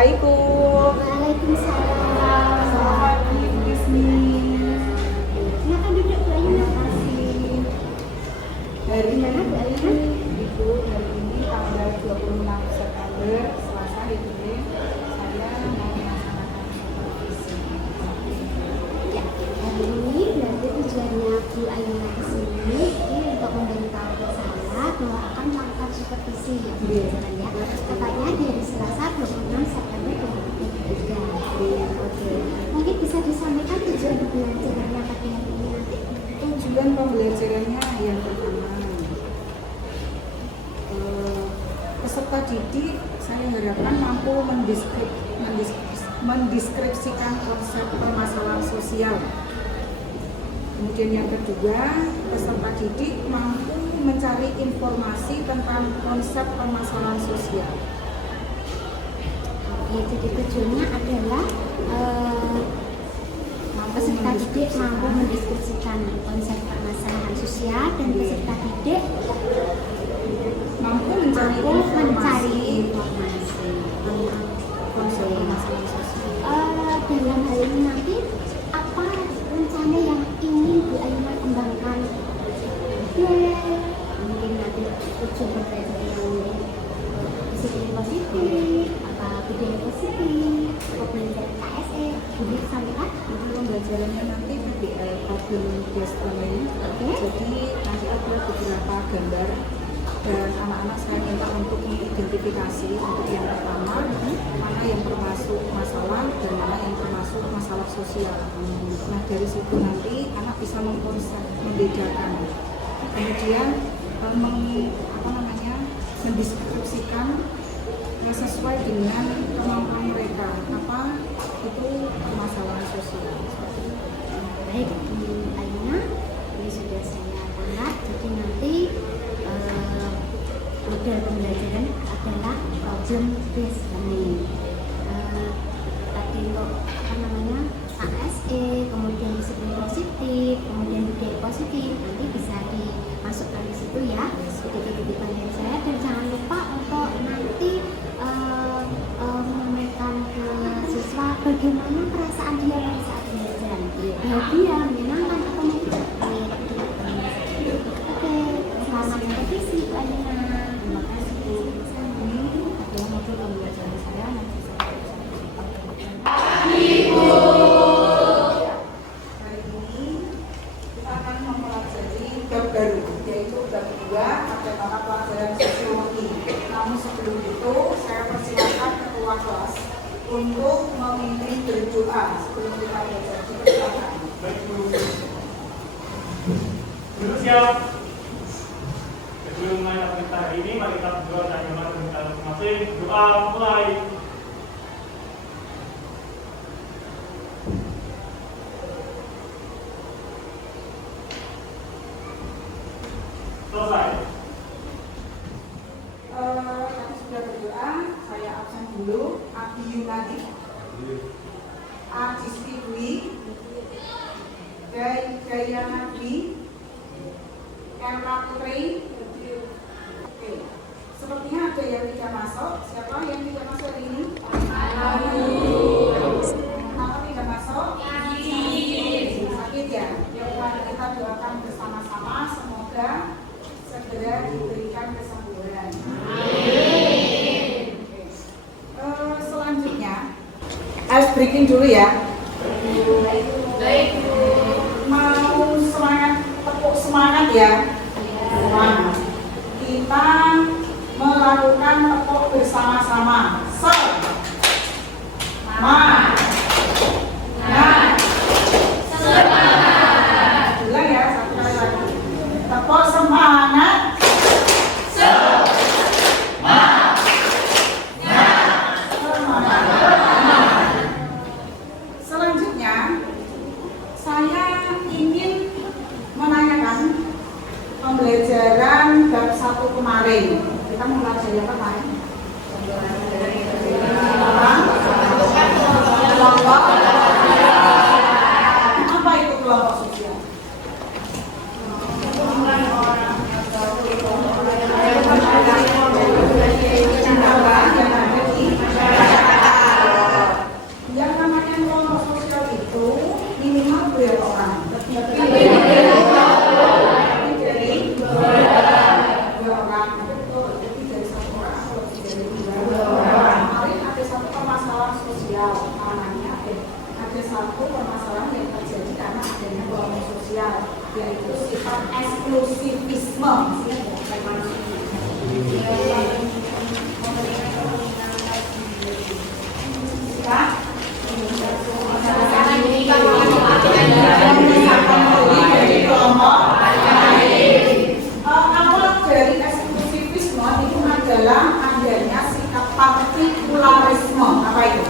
Assalamualaikum. Waalaikumsalam. Selamat pagi Bu Rizmi. Silakan duduk Bu Aina. Terima kasih. Hari Gimana Bu Aina? Ibu, hari ini tanggal 26 September, Selasa ya Bu. Saya mau melaksanakan supervisi. Ya, hari ini berarti tujuannya Bu Aina ke sini ini untuk memberitahu ke saya bahwa akan melakukan supervisi ya Bu Aina ya. Tepatnya di hari Selasa 26 September 2023. Oke. Mungkin bisa disampaikan tujuan pembelajarannya pada hari ini nanti. Tujuan pembelajarannya yang pertama, peserta didik saya harapkan mampu mendeskripsikan konsep permasalahan sosial. Kemudian yang kedua, peserta didik mampu mencari informasi tentang konsep permasalahan sosial. Ya, jadi tujuannya adalah peserta didik mampu mendiskusikan konsep permasalahan sosial dan peserta didik Mampu mencari informasi tentang konsep permasalahan sosial. dalam hal ini nanti apa rencana yang ingin Bu Aina kembangkan? Mungkin nanti tujuan pembelajaran yang positif, apa budaya positif, pembelajaran KSE, jadi sampaikan. Pembelajarannya nanti problem based learning. Jadi nanti ada beberapa gambar dan anak-anak saya minta untuk mengidentifikasi untuk yang pertama mana yang termasuk masalah dan mana yang termasuk masalah sosial. Nah dari situ nanti anak bisa membedakan, kemudian mendeskripsikan sesuai dengan kemampuan mereka apa itu permasalahan sosial. Baik, Bu Aina, ini sudah saya tangkap. Jadi nanti model pembelajaran adalah problem based learning. Tadi untuk ASE, kemudian disiplin positif, kemudian budaya positif, nanti bisa dimasukkan di situ ya. Jadi titipan dari saya, dan jangan lupa untuk nanti menyampaikan ke siswa bagaimana perasaan dia pada saat belajar. Bahagia, menyenangkan atau mungkin Oke, selamat revisi Bu Aina. Terima kasih Bu. Ini adalah modul pembelajaran saya nanti saya hari ini kita akan mempelajari bab baru, yaitu bab 2 pada mata pelajaran sosiologi. Namun sebelum itu saya persilakan ketua kelas untuk memimpin berdoa sebelum kita belajar. Silakan. Baik Bu. Dulu siap. Sebelum mulai kita hari ini, mari kita berdoa dan iman kita masing-masing. Doa mulai. Selesai. Tadi sudah berdoa, saya absen dulu. Abi Yunadi, Adisti Dwi, Gayana Dwi, Erna Putri. Oke, sepertinya ada yang tidak masuk. Siapa yang tidak masuk hari ini? Kenapa tidak masuk? Sakit ya? Ya, mari kita doakan bersama-sama, semoga segera diberikan kesembuhan. Selanjutnya, ice breaking dulu ya. Baik. Mau semangat, tepuk semangat ya. Nah, kita melakukan tepuk bersama-sama. Semangat. Ulang ya, satu kali lagi. Tepuk semangat. Selanjutnya, saya ingin menanyakan pembelajaran bab 1 kemarin. Kita mempelajari apa kemarin? partikularisme. Apa itu?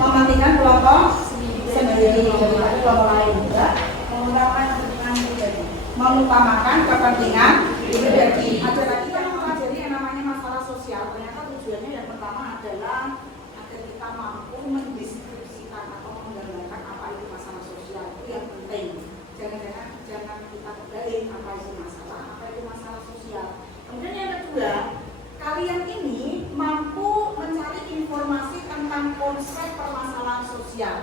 Mementingkan kelompok sendiri, kelompok lain juga mengutamakan kepentingan pribadi. Ada lagi yang mempelajari yang namanya masalah sosial. Ternyata tujuannya yang pertama adalah agar kita mampu mendeskripsikan atau menggambarkan apa itu masalah sosial. Itu yang penting. Jangan kita kebalik apa itu masalah sosial. Kemudian yang kedua, kalian ini mampu mencari informasi tentang konsep permasalahan sosial.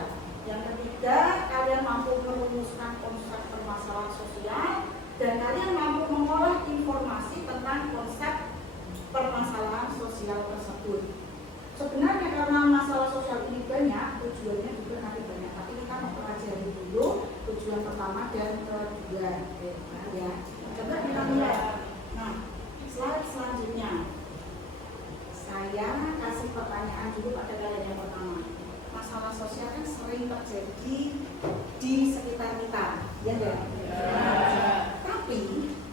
Yang ketiga, kalian mampu merumuskan konsep permasalahan sosial dan kalian mampu mengolah informasi tentang konsep permasalahan sosial tersebut. Sebenarnya karena masalah sosial ini banyak, tujuannya juga nanti banyak. Tapi kita mempelajari dulu tujuan pertama dan kedua. Ya. Coba kita lihat. Nah, slide selanjutnya. Saya kasih pertanyaan dulu pada kalian yang pertama. Masalah sosial kan sering terjadi di sekitar kita, ya enggak? Tapi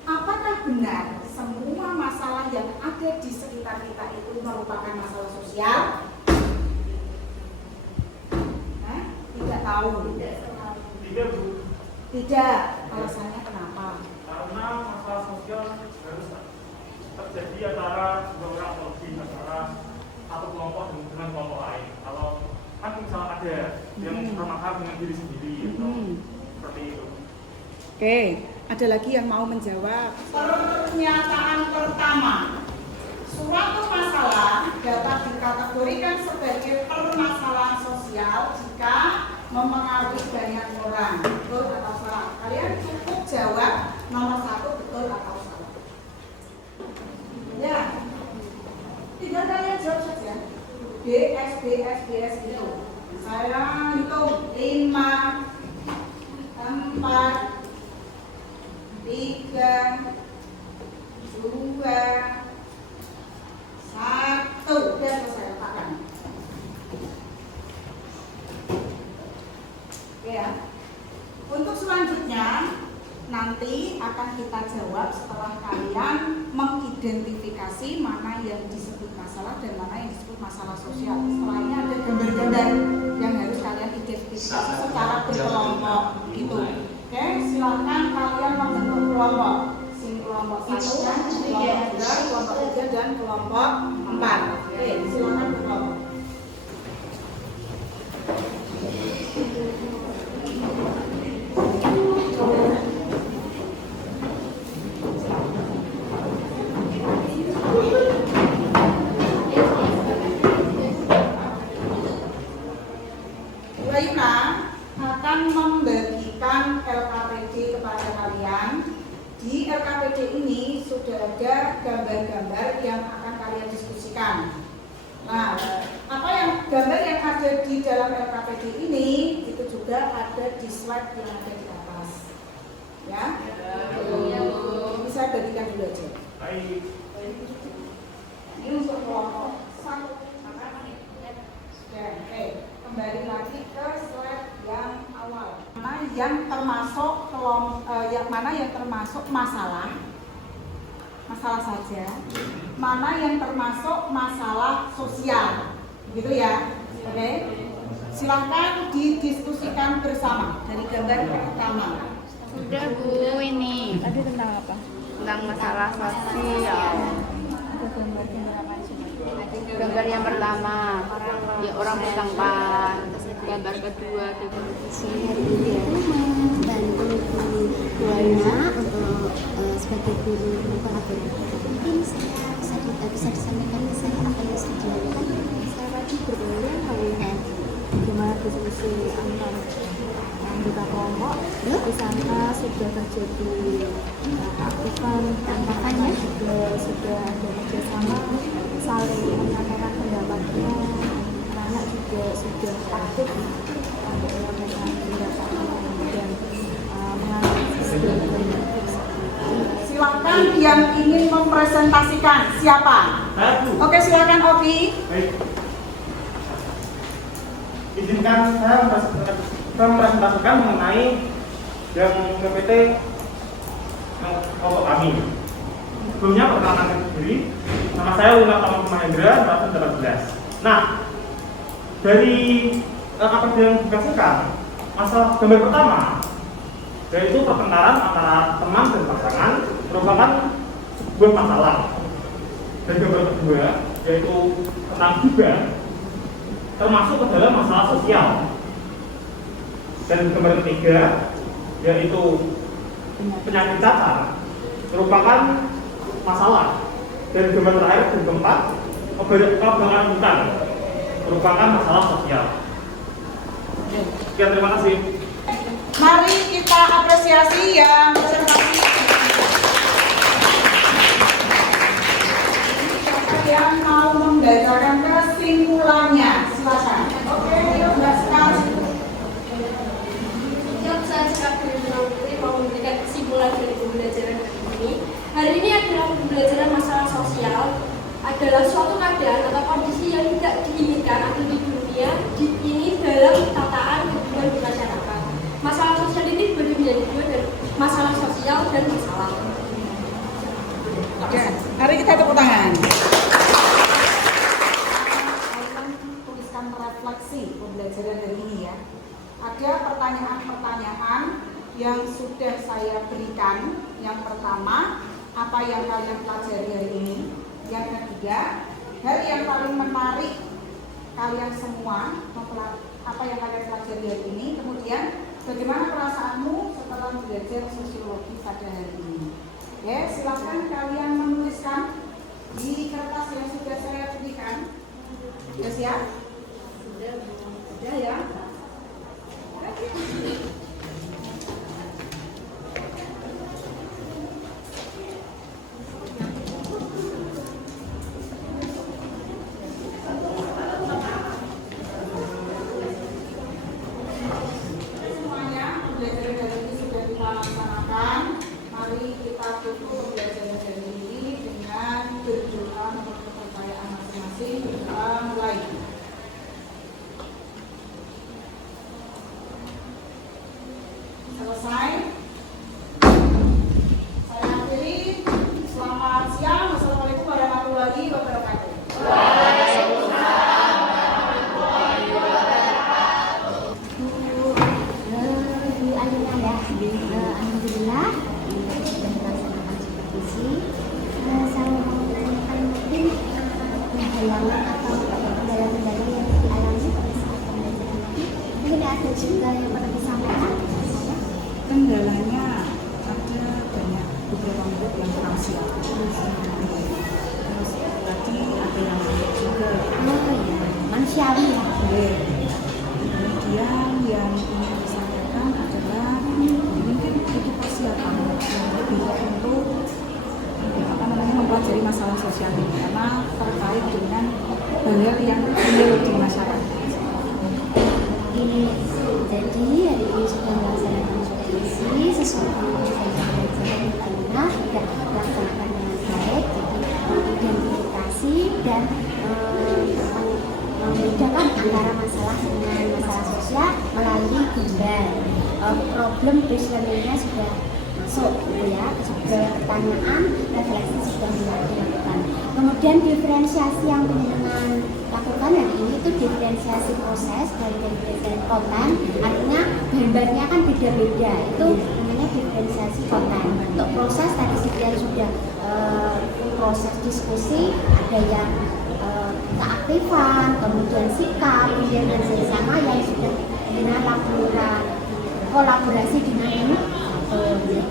apakah benar semua masalah yang ada di sekitar kita itu merupakan masalah sosial? Tidak tahu. Tidak, Bu. Tidak. Alasannya kenapa? Karena masalah sosial harus terjadi antara dua orang atau lebih, antara satu kelompok dengan kelompok lain. Kalau kan misalnya ada yang bermasalah dengan diri sendiri, atau seperti itu. Oke, ada lagi yang mau menjawab. Pernyataan pertama, suatu masalah dapat dikategorikan sebagai permasalahan sosial jika mempengaruhi banyak orang. Betul atau salah? Kalian cukup jawab nomor 1 betul atau salah. Ya, tinggal kalian jawab saja. DS itu. Saya hitung 5, 4, 3, 2, 1. Udah selesai, letakkan. Oke ya. Untuk selanjutnya nanti akan kita jawab setelah kalian mengidentifikasi mana yang disebut masalah dan mana yang disebut masalah sosial. Setelah ini ada gambar-gambar yang harus kalian identifikasi secara berkelompok gitu. Oke, silakan kalian membentuk kelompok. Kelompok 1, kelompok 2, kelompok 3 dan kelompok 4. Oke, silakan berkelompok. Akan membagikan LKPD kepada kalian. Di LKPD ini sudah ada gambar-gambar yang akan kalian diskusikan. Nah, apa yang gambar yang ada di dalam LKPD ini itu juga ada di slide yang ada di atas. Ya, bisa bagikan dulu aja. Baik. Ini untuk kelompok 1. Oke, kembali lagi ke slide yang awal. Mana yang termasuk mana yang termasuk masalah saja, mana yang termasuk masalah sosial, gitu ya. Oke, silakan didiskusikan bersama dari gambar pertama. Udah Bu, ini Tadi tentang apa? tentang masalah sosial. Gambar yang pertama, ya orang bertangpan. Gambar kedua, bantu gurunya untuk sebagai guru mungkin saya bisa disampaikan ke saya apa yang saya jalankan. Saya tadi berbayar melihat gimana diskusi antar anggota kelompok di sana sudah terjadi keaktifan antaranya juga sudah ada kerjasama saling menyampaikan pendapatnya. Anak juga sudah aktif untuk menyampaikan pendapatnya dan menganalisis Silakan yang ingin mempresentasikan siapa? Saya, Bu. Oke, silakan Oki. Baik. Izinkan saya mempresentasikan mempresentasikan mengenai yang PPT kelompok kami. Sebelumnya perkenalkan diri, nama saya Luna Taman Mahendra, tahun 18. Nah, dari apa yang dikasihkan, masalah gambar pertama yaitu pertengkaran antara teman dan pasangan merupakan sebuah masalah. Dan gambar kedua yaitu tentang gibah termasuk ke dalam masalah sosial. Dan gambar ketiga yaitu penyakit cacar merupakan masalah. Dan gambar terakhir dan keempat kebakaran hutan merupakan masalah sosial. Sekian, terima kasih. Mari kita apresiasi yang presentasi. Siapa yang mau membacakan kesimpulannya? Silakan. Oke, yuk Mbak Sekar. Saya Sekar Putri mau memberikan kesimpulan dari pembelajaran hari ini. Hari ini adalah pembelajaran masalah sosial, adalah suatu keadaan atau kondisi yang tidak diinginkan atau di dunia ini dalam tataan kehidupan di masyarakat. Masalah sosial ini dibagi menjadi dua, dan masalah sosial dan masalah. Oke, mari kita tepuk tangan. Tuliskan refleksi pembelajaran hari ini ya. Ada pertanyaan-pertanyaan yang sudah saya berikan. Yang pertama, apa yang kalian pelajari hari ini? Yang ketiga, hal yang paling menarik kalian semua, apa yang kalian pelajari hari ini. Kemudian, bagaimana perasaanmu setelah belajar sosiologi pada hari ini? Oke, silakan kalian menuliskan di kertas yang sudah saya berikan. Sudah siap? Sudah ya? Selesai. Saya akhiri. Selamat siang. Wassalamualaikum warahmatullahi wabarakatuh. Bu Alina ya, alhamdulillah sudah melaksanakan supervisi. Saya mau menanyakan mungkin kehalangan atau kendala-kendala yang dialami pada saat pembelajaran ini. Mungkin ada juga yang pernah disampaikan. Kendalanya ada banyak beberapa murid yang kurang siap. Terus tadi ada yang juga. Oh ya, manusiawi ya. Kemudian yang ingin disampaikan adalah mungkin itu persiapan yang lebih untuk mempelajari masalah sosial ini karena terkait dengan hal-hal yang real di masyarakat. Ini jadi hari ini sudah melaksanakan supervisi sesuai dengan pembelajaran kita sudah dilaksanakan dengan baik. Jadi identifikasi dan membedakan antara masalah dengan masalah sosial melalui gambar. Problem based learning-nya sudah masuk gitu ya, sebagai pertanyaan refleksi sudah dilakukan. Kemudian diferensiasi yang teman-teman lakukan hari ini itu diferensiasi proses dari konten, artinya gambarnya kan beda-beda, itu namanya diferensiasi konten. Untuk proses tadi sudah proses diskusi, ada yang keaktifan, kemudian sikap, kemudian kerja sama yang sudah dengan kolaborasi dengan ini.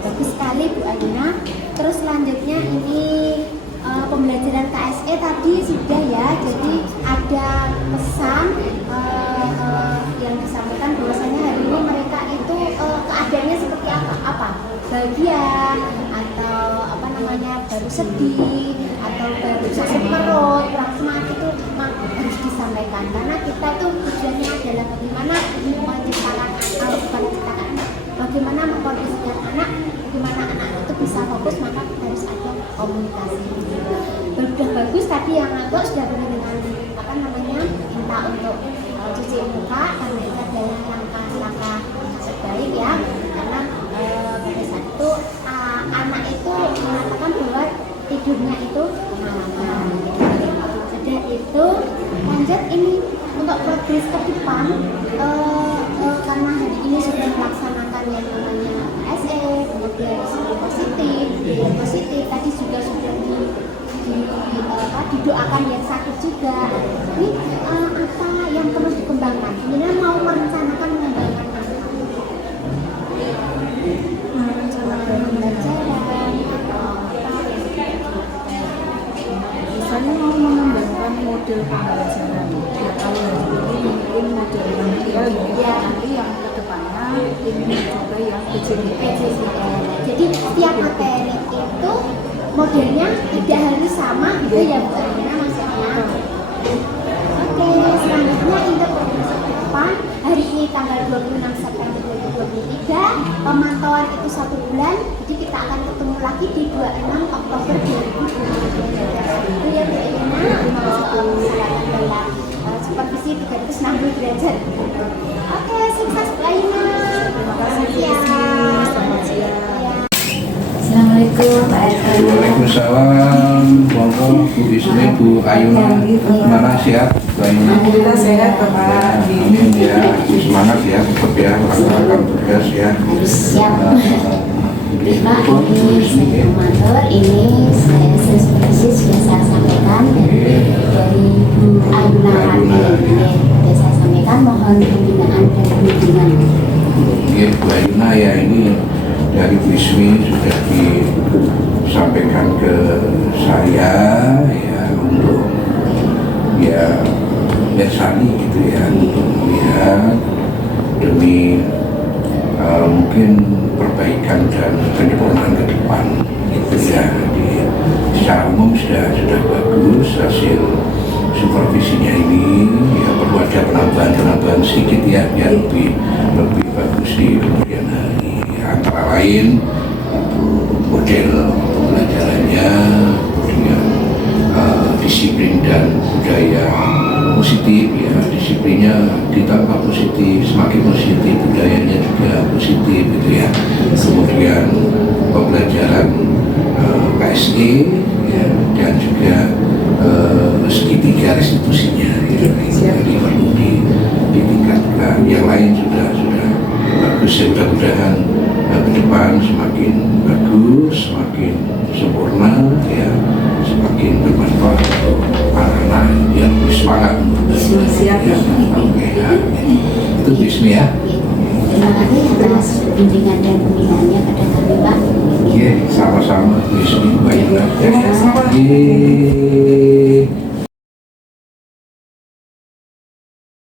Bagus sekali Bu Alina. Terus selanjutnya ini pembelajaran KSE tadi sudah ya, jadi ada pesan yang disampaikan bahwasanya hari ini mereka itu keadaannya seperti apa? Bahagia atau apa namanya baru sedih atau baru sakit perut, kurang semangat, itu memang harus disampaikan karena kita tuh tujuannya adalah bagaimana menciptakan bagaimana mengkondisikan anak, bagaimana anak itu bisa fokus, maka harus ada komunikasi. Sudah bagus tadi yang aku sudah beri dengan apa namanya minta untuk cuci muka karena itu adalah langkah-langkah tidurnya itu pengalaman. Sudah itu lanjut ini untuk progres ke depan, karena hari ini sudah melaksanakan yang namanya SE, kemudian risiko positif, tadi juga sudah didoakan yang sakit juga. Ini apa yang perlu dikembangkan? Ini mau merencanakan mengembangkan pembelajaran atau Saya mau mengembangkan model pembelajaran. Ya, kalau hari ini mungkin model remedial ya, nanti yang kedepannya ini juga yang PJDN. Jadi setiap materi itu modelnya tidak harus sama gitu ya Bu Aina maksudnya. Oke, selanjutnya untuk progres ke depan, hari ini tanggal 26 September 2023, pemantauan itu 1 bulan, jadi kita akan ketemu lagi di 26 Oktober 2023. Itu ya Bu Aina, soal kesehatan dalam supervisi 360 derajat. Oke, sukses Bu Aina. Terima kasih Bu Bismi. Selamat siang. Assalamualaikum Pak RT. Waalaikumsalam. Monggo Bu Bismi, Bu Ayuna, gimana sehat? Bu Ayuna. Alhamdulillah sehat Bapak. Amin ya, semangat ya, tetap ya, laksanakan tugas ya. Harus siap. Pak, ini saya komandan, ini saya supervisi sudah saya sampaikan dari Bu Ayuna sudah saya sampaikan mohon pembinaan dan bimbingan. Ya, Bu Ayuna ya, ini dari Bu Bismi sudah disampaikan ke saya ya untuk ya bersani gitu ya, untuk melihat demi mungkin perbaikan dan penyempurnaan ke depan itu ya. Secara umum sudah bagus hasil supervisinya ini, ya perlu ada penambahan sedikit ya biar lebih bagus di kemudian hari. Antara lain model pembelajarannya, kemudian disiplin dan budaya positif ya, disiplinnya ditambah positif, semakin positif, budayanya juga positif gitu ya. Kemudian pembelajaran KSE ya, dan juga segitiga restitusinya ya, jadi perlu ditingkatkan. Yang lain sudah bagus ya, mudah-mudahan ke depan semakin bagus, semakin sempurna ya, semakin bermanfaat untuk anak-anak yang semangat. Siap ya. Oke, ya. Itu Bismi ya. Terima kasih atas bimbingan dan pembinaannya pada kami Pak. Iya, sama-sama Bismi, baiklah. Terima kasih, Pak. Iya.